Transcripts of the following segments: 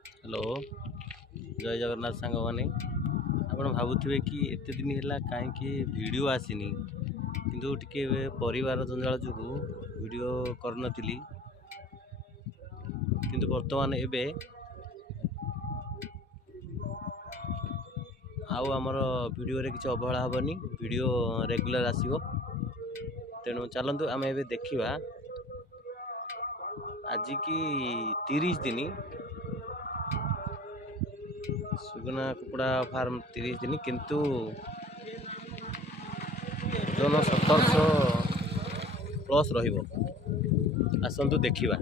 Hello जय जगन्नाथ सांग मैंने आप भावुवे कि एत दिन है कहीं वीडियो आसीनी किंतु टिके परिवार जंजाल जो वीडियो करनथिली किंतु वर्तमान एबे आउ आमर वीडियो रे किसी अवहेला हेनी वीडियो रेगुलर आसीबो तेणु चलतु आम ए देखा आज की 30 दिन सुगुना कुकुड़ा फार्म 30 दिन किंतु ओजन 1700 प्लस रहिबो आसंतु देखिबा।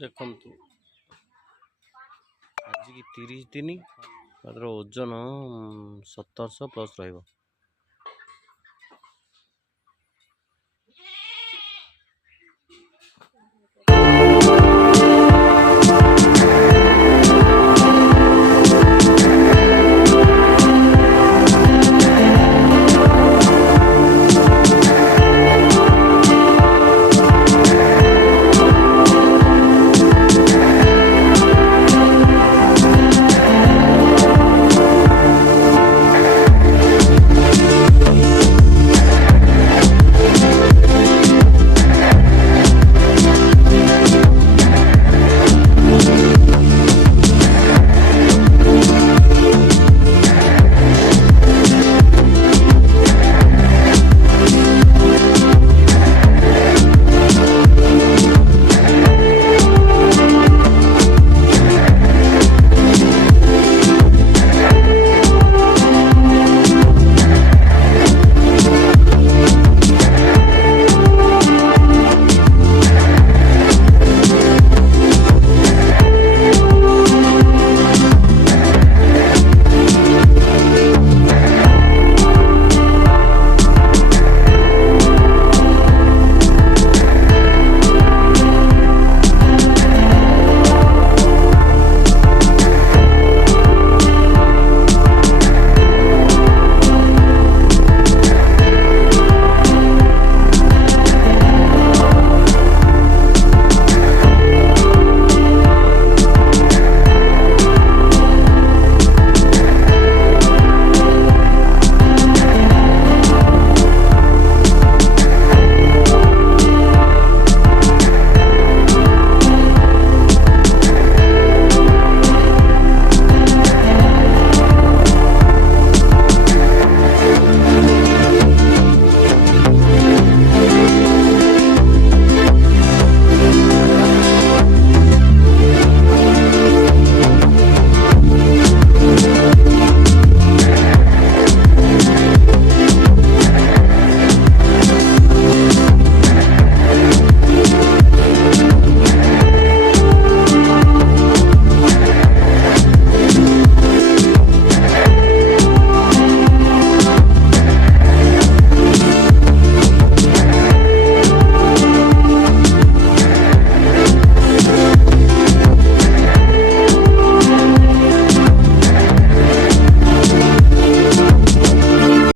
देखंतु आज की 30 दिन ओजन 1700 प्लस रहिबो।